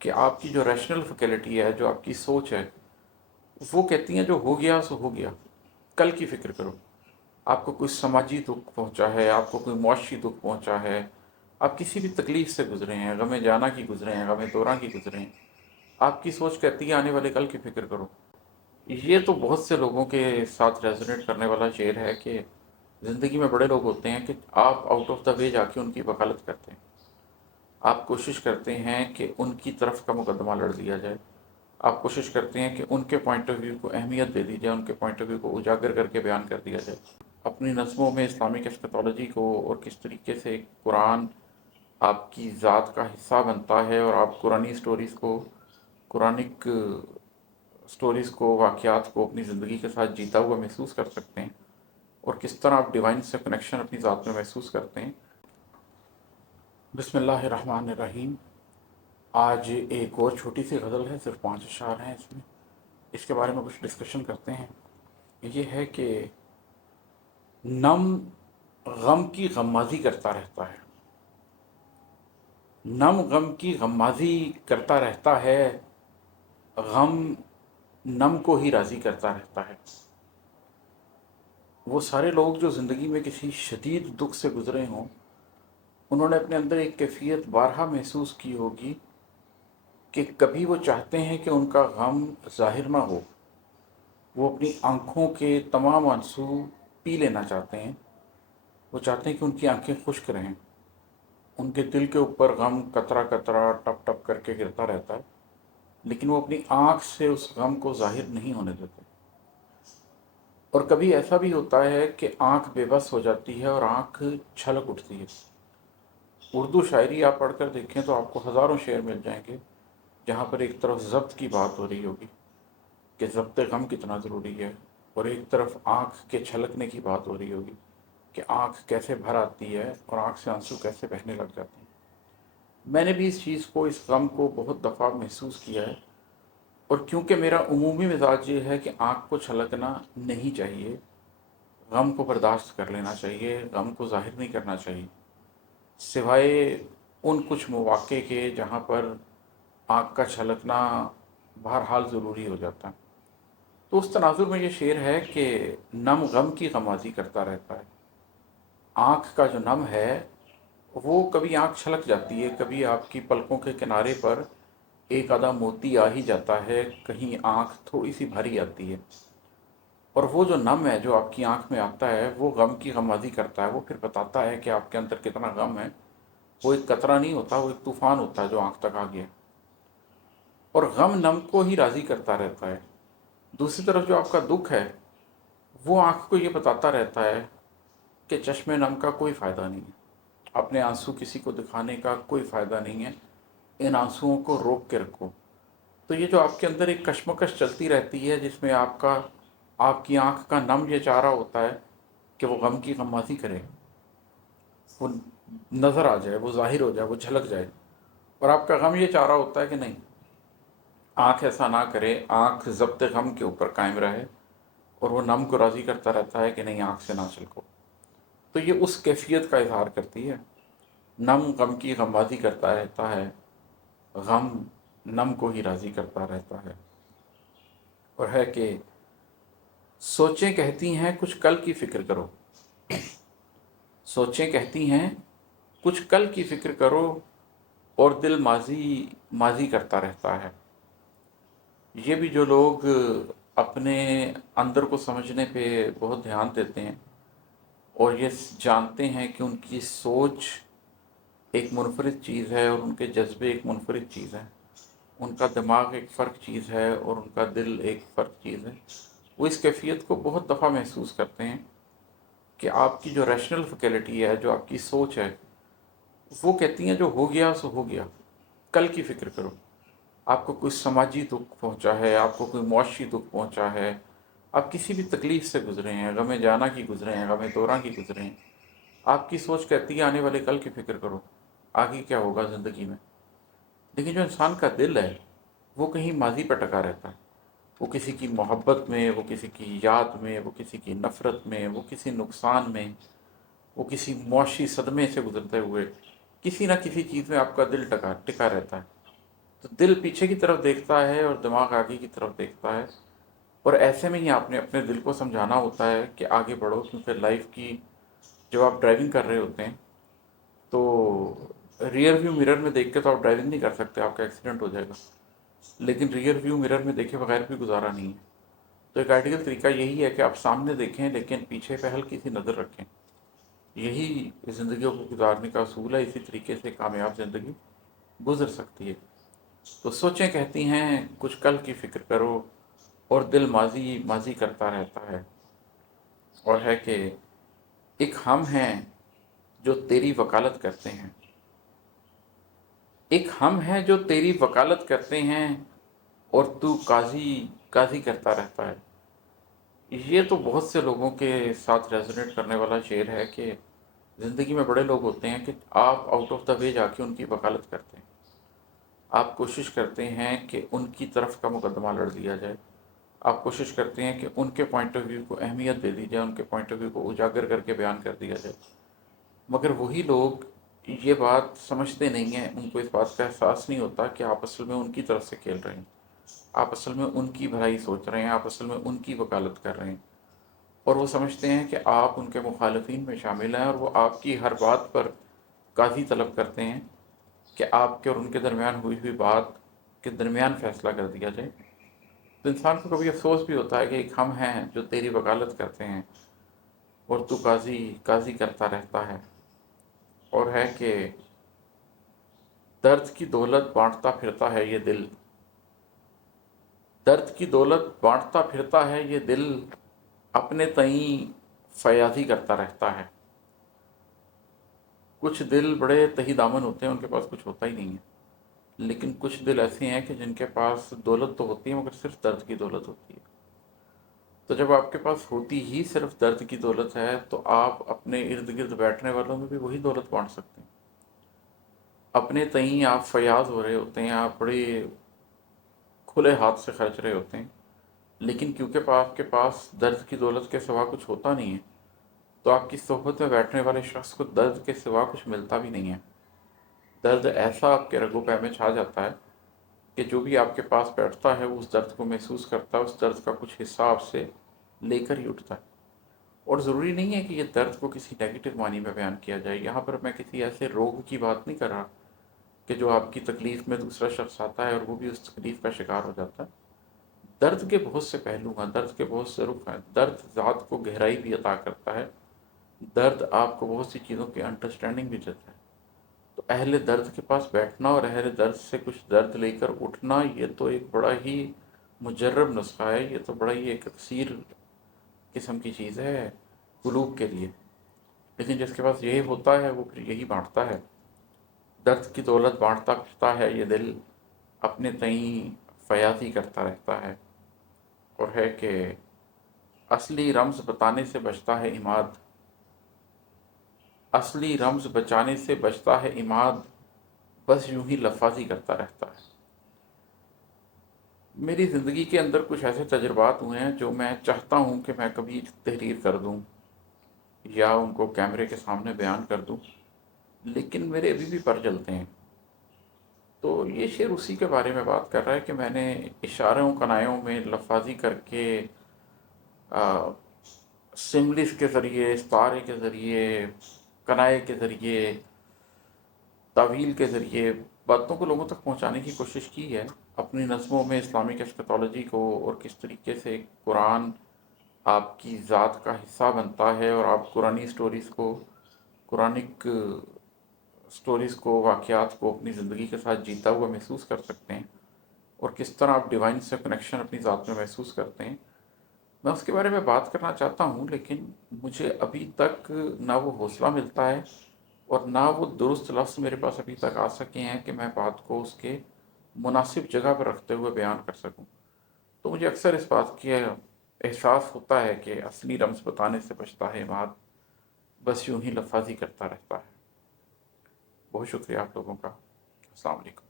کہ آپ کی جو ریشنل فیکلٹی ہے، جو آپ کی سوچ ہے، وہ کہتی ہیں جو ہو گیا سو ہو گیا، کل کی فکر کرو۔ آپ کو کوئی سماجی دکھ پہنچا ہے، آپ کو کوئی معاشی دکھ پہنچا ہے، آپ کسی بھی تکلیف سے گزرے ہیں، غم جانا کی گزرے ہیں، غم دورہ کی گزرے ہیں، آپ کی سوچ کہتی ہے آنے والے کل کی فکر کرو۔ یہ تو بہت سے لوگوں کے ساتھ ریزونیٹ کرنے والا شعر ہے کہ زندگی میں بڑے لوگ ہوتے ہیں کہ آپ آؤٹ آف دا وے جا کے ان کی وکالت کرتے ہیں، آپ کوشش کرتے ہیں کہ ان کی طرف کا مقدمہ لڑ دیا جائے، آپ کوشش کرتے ہیں کہ ان کے پوائنٹ آف ویو کو اہمیت دے دی جائے، ان کے پوائنٹ آف ویو کو اجاگر کر کے بیان کر دیا جائے۔ اپنی نظموں میں اسلامک اسکتولوجی کو اور کس طریقے سے قرآن آپ کی ذات کا حصہ بنتا ہے، اور آپ قرآنی سٹوریز کو، قرآنک سٹوریز کو، واقعات کو اپنی زندگی کے ساتھ جیتا ہوا محسوس کر سکتے ہیں، اور کس طرح آپ ڈیوائن سے کنیکشن اپنی ذات میں محسوس کرتے ہیں۔ بسم اللہ الرحمن الرحیم۔ آج ایک اور چھوٹی سی غزل ہے، صرف 5 اشعار ہیں اس میں، اس کے بارے میں کچھ ڈسکشن کرتے ہیں۔ یہ ہے کہ نم غم کی غمازی کرتا رہتا ہے، نم غم کی غمازی کرتا رہتا ہے، غم نم کو ہی راضی کرتا رہتا ہے۔ وہ سارے لوگ جو زندگی میں کسی شدید دکھ سے گزرے ہوں، انہوں نے اپنے اندر ایک کیفیت بارہا محسوس کی ہوگی کہ کبھی وہ چاہتے ہیں کہ ان کا غم ظاہر نہ ہو، وہ اپنی آنکھوں کے تمام آنسو پی لینا چاہتے ہیں، وہ چاہتے ہیں کہ ان کی آنکھیں خشک رہیں، ان کے دل کے اوپر غم قطرہ قطرہ ٹپ ٹپ کر کے گرتا رہتا ہے، لیکن وہ اپنی آنکھ سے اس غم کو ظاہر نہیں ہونے دیتے۔ اور کبھی ایسا بھی ہوتا ہے کہ آنکھ بے بس ہو جاتی ہے اور آنکھ چھلک اٹھتی ہے۔ اردو شاعری آپ پڑھ کر دیکھیں تو آپ کو ہزاروں شعر مل جائیں گے جہاں پر ایک طرف ضبط کی بات ہو رہی ہوگی کہ ضبط غم کتنا ضروری ہے، اور ایک طرف آنکھ کے چھلکنے کی بات ہو رہی ہوگی کہ آنکھ کیسے بھر آتی ہے اور آنکھ سے آنسو کیسے بہنے لگ جاتے ہیں۔ میں نے بھی اس چیز کو، اس غم کو بہت دفعہ محسوس کیا ہے، اور کیونکہ میرا عمومی مزاج یہ ہے کہ آنکھ کو چھلکنا نہیں چاہیے، غم کو برداشت کر لینا چاہیے، غم کو ظاہر نہیں کرنا چاہیے، سوائے ان کچھ مواقع کے جہاں پر آنکھ کا چھلکنا بہرحال ضروری ہو جاتا ہے۔ تو اس تناظر میں یہ شعر ہے کہ نم غم کی غمازی کرتا رہتا ہے۔ آنکھ کا جو نم ہے وہ کبھی آنکھ چھلک جاتی ہے، کبھی آپ کی پلکوں کے کنارے پر ایک آدھا موتی آ ہی جاتا ہے، کہیں آنکھ تھوڑی سی بھری آتی ہے، اور وہ جو نم ہے جو آپ کی آنکھ میں آتا ہے وہ غم کی غمازی کرتا ہے، وہ پھر بتاتا ہے کہ آپ کے اندر کتنا غم ہے۔ وہ ایک قطرہ نہیں ہوتا، وہ ایک طوفان ہوتا ہے جو آنکھ تک آ گیا، اور غم نم کو ہی راضی کرتا رہتا ہے۔ دوسری طرف جو آپ کا دکھ ہے وہ آنکھ کو یہ بتاتا رہتا ہے کہ چشم نم کا کوئی فائدہ نہیں ہے، اپنے آنسو کسی کو دکھانے کا کوئی فائدہ نہیں ہے، ان آنسوؤں کو روک کے رکھو۔ تو یہ جو آپ کے اندر ایک کشمکش چلتی رہتی ہے جس میں آپ کی آنکھ کا نم یہ چاہ رہا ہوتا ہے کہ وہ غم کی غمازی کرے، وہ نظر آ جائے، وہ ظاہر ہو جائے، وہ جھلک جائے، اور آپ کا غم یہ چاہ رہا ہوتا ہے کہ نہیں، آنکھ ایسا نہ کرے، آنکھ ضبط غم کے اوپر قائم رہے، اور وہ نم کو راضی کرتا رہتا ہے کہ نہیں، آنکھ سے نہ چھلکو۔ تو یہ اس کیفیت کا اظہار کرتی ہے، نم غم کی غمازی کرتا رہتا ہے، غم نم کو ہی راضی کرتا رہتا ہے۔ اور ہے کہ سوچیں کہتی ہیں کچھ کل کی فکر کرو، سوچیں کہتی ہیں کچھ کل کی فکر کرو، اور دل ماضی ماضی کرتا رہتا ہے۔ یہ بھی جو لوگ اپنے اندر کو سمجھنے پہ بہت دھیان دیتے ہیں اور یہ جانتے ہیں کہ ان کی سوچ ایک منفرد چیز ہے اور ان کے جذبے ایک منفرد چیز ہے، ان کا دماغ ایک فرق چیز ہے اور ان کا دل ایک فرق چیز ہے، وہ اس کیفیت کو بہت دفعہ محسوس کرتے ہیں کہ آپ کی جو ریشنل فیکلٹی ہے، جو آپ کی سوچ ہے، وہ کہتی ہیں جو ہو گیا سو ہو گیا، کل کی فکر کرو۔ آپ کو کوئی سماجی دکھ پہنچا ہے، آپ کو کوئی معاشی دکھ پہنچا ہے، آپ کسی بھی تکلیف سے گزرے ہیں، غم جانا کی گزرے ہیں، غم دورہ کی گزرے ہیں، آپ کی سوچ کہتی ہے آنے والے کل کی فکر کرو، آگے کیا ہوگا زندگی میں۔ لیکن جو انسان کا دل ہے وہ کہیں ماضی پہ ٹکا رہتا ہے، وہ کسی کی محبت میں، وہ کسی کی یاد میں، وہ کسی کی نفرت میں، وہ کسی نقصان میں، وہ کسی معاشی صدمے سے گزرتے ہوئے کسی نہ کسی چیز میں آپ کا دل ٹکا رہتا ہے۔ تو دل پیچھے کی طرف دیکھتا ہے اور دماغ آگے کی طرف دیکھتا ہے، اور ایسے میں ہی آپ نے اپنے دل کو سمجھانا ہوتا ہے کہ آگے بڑھو، کیونکہ لائف کی جب آپ ڈرائیونگ کر رہے ہوتے ہیں تو ریئر ویو مرر میں دیکھ کے تو آپ ڈرائیونگ نہیں کر سکتے، آپ کا ایکسیڈنٹ ہو جائے گا، لیکن ریئر ویو مرر میں دیکھے بغیر بھی گزارا نہیں ہے۔ تو ایک آئیڈیل طریقہ یہی ہے کہ آپ سامنے دیکھیں لیکن پیچھے پہ ہلکی سی نظر رکھیں، یہی زندگیوں کو گزارنے کا اصول ہے، اسی طریقے سے کامیاب زندگی گزر سکتی ہے۔ تو سوچیں کہتی ہیں کچھ کل کی فکر کرو، اور دل ماضی ماضی کرتا رہتا ہے، اور ہے کہ ایک ہم ہیں جو تیری وکالت کرتے ہیں، ایک ہم ہیں جو تیری وکالت کرتے ہیں، اور تو قاضی قاضی کرتا رہتا ہے۔ یہ تو بہت سے لوگوں کے ساتھ ریزونیٹ کرنے والا شعر ہے کہ زندگی میں بڑے لوگ ہوتے ہیں کہ آپ آؤٹ آف دا وے جا کے ان کی وکالت کرتے ہیں، آپ کوشش کرتے ہیں کہ ان کی طرف کا مقدمہ لڑ دیا جائے، آپ کوشش کرتے ہیں کہ ان کے پوائنٹ آف ویو کو اہمیت دے دی جائے، ان کے پوائنٹ آف ویو کو اجاگر کر کے بیان کر دیا جائے، مگر وہی لوگ یہ بات سمجھتے نہیں ہیں، ان کو اس بات کا احساس نہیں ہوتا کہ آپ اصل میں ان کی طرف سے کھیل رہے ہیں، آپ اصل میں ان کی بھلائی سوچ رہے ہیں، آپ اصل میں ان کی وکالت کر رہے ہیں، اور وہ سمجھتے ہیں کہ آپ ان کے مخالفین میں شامل ہیں، اور وہ آپ کی ہر بات پر قاضی طلب کرتے ہیں کہ آپ کے اور ان کے درمیان ہوئی ہوئی بات کے درمیان فیصلہ کر دیا جائے۔ تو انسان کو کبھی افسوس بھی ہوتا ہے کہ ایک ہم ہیں جو تیری وکالت کرتے ہیں، اور تو قاضی قاضی کرتا رہتا ہے، اور ہے کہ درد کی دولت بانٹتا پھرتا ہے یہ دل، درد کی دولت بانٹتا پھرتا ہے یہ دل، اپنے تئیں فیاضی کرتا رہتا ہے۔ کچھ دل بڑے تہی دامن ہوتے ہیں، ان کے پاس کچھ ہوتا ہی نہیں ہے، لیکن کچھ دل ایسے ہیں کہ جن کے پاس دولت تو ہوتی ہے مگر صرف درد کی دولت ہوتی ہے۔ تو جب آپ کے پاس ہوتی ہی صرف درد کی دولت ہے تو آپ اپنے ارد گرد بیٹھنے والوں میں بھی وہی دولت بانٹ سکتے ہیں، اپنے تئیں آپ فیاض ہو رہے ہوتے ہیں، آپ بڑے کھلے ہاتھ سے خرچ رہے ہوتے ہیں، لیکن کیونکہ آپ کے پاس درد کی دولت کے سوا کچھ ہوتا نہیں ہے، تو آپ کی صحبت میں بیٹھنے والے شخص کو درد کے سوا کچھ ملتا بھی نہیں ہے۔ درد ایسا آپ کے رگ و پے میں چھا جاتا ہے کہ جو بھی آپ کے پاس بیٹھتا ہے وہ اس درد کو محسوس کرتا ہے، اس درد کا کچھ حصہ آپ سے لے کر ہی اٹھتا ہے۔ اور ضروری نہیں ہے کہ یہ درد کو کسی نیگیٹو معنی میں بیان کیا جائے، یہاں پر میں کسی ایسے روگ کی بات نہیں کر رہا کہ جو آپ کی تکلیف میں دوسرا شخص آتا ہے اور وہ بھی اس تکلیف کا شکار ہو جاتا ہے۔ درد کے بہت سے پہلو ہیں، درد کے بہت سے رخ ہیں، درد ذات کو گہرائی بھی عطا کرتا ہے، درد آپ کو بہت سی چیزوں کی انڈرسٹینڈنگ بھی دیتا ہے۔ تو اہل درد کے پاس بیٹھنا اور اہل درد سے کچھ درد لے کر اٹھنا، یہ تو ایک بڑا ہی مجرب نسخہ ہے، یہ تو بڑا ہی ایک اکثیر قسم کی چیز ہے قلوب کے لیے، لیکن جس کے پاس یہی ہوتا ہے وہ پھر یہی بانٹتا ہے۔ درد کی دولت بانٹتا پھرتا ہے یہ دل، اپنے تئیں فیاضی کرتا رہتا ہے، اور ہے کہ اصلی رمز بتانے سے بچتا ہے عماد، اصلی رمز بچانے سے بچتا ہے عماد، بس یوں ہی لفاظی کرتا رہتا ہے۔ میری زندگی کے اندر کچھ ایسے تجربات ہوئے ہیں جو میں چاہتا ہوں کہ میں کبھی تحریر کر دوں یا ان کو کیمرے کے سامنے بیان کر دوں، لیکن میرے ابھی بھی پر جلتے ہیں۔ تو یہ شعر اسی کے بارے میں بات کر رہا ہے کہ میں نے اشاروں کنایوں میں لفاظی کر کے، سملس کے ذریعے، استعارے کے ذریعے، کنائے کے ذریعے، تعویل کے ذریعے باتوں کو لوگوں تک پہنچانے کی کوشش کی ہے، اپنی نظموں میں اسلامک ایسکیٹالوجی کو، اور کس طریقے سے قرآن آپ کی ذات کا حصہ بنتا ہے، اور آپ قرآنی سٹوریز کو، قرآنک سٹوریز کو، واقعات کو اپنی زندگی کے ساتھ جیتا ہوا محسوس کر سکتے ہیں، اور کس طرح آپ ڈیوائن سے کنیکشن اپنی ذات میں محسوس کرتے ہیں۔ میں اس کے بارے میں بات کرنا چاہتا ہوں، لیکن مجھے ابھی تک نہ وہ حوصلہ ملتا ہے اور نہ وہ درست لفظ میرے پاس ابھی تک آ سکے ہیں کہ میں بات کو اس کے مناسب جگہ پر رکھتے ہوئے بیان کر سکوں۔ تو مجھے اکثر اس بات کی احساس ہوتا ہے کہ اصلی رمز بتانے سے بچتا ہے عماد، بس یوں ہی لفاظی کرتا رہتا ہے۔ بہت شکریہ آپ لوگوں کا۔ السلام علیکم۔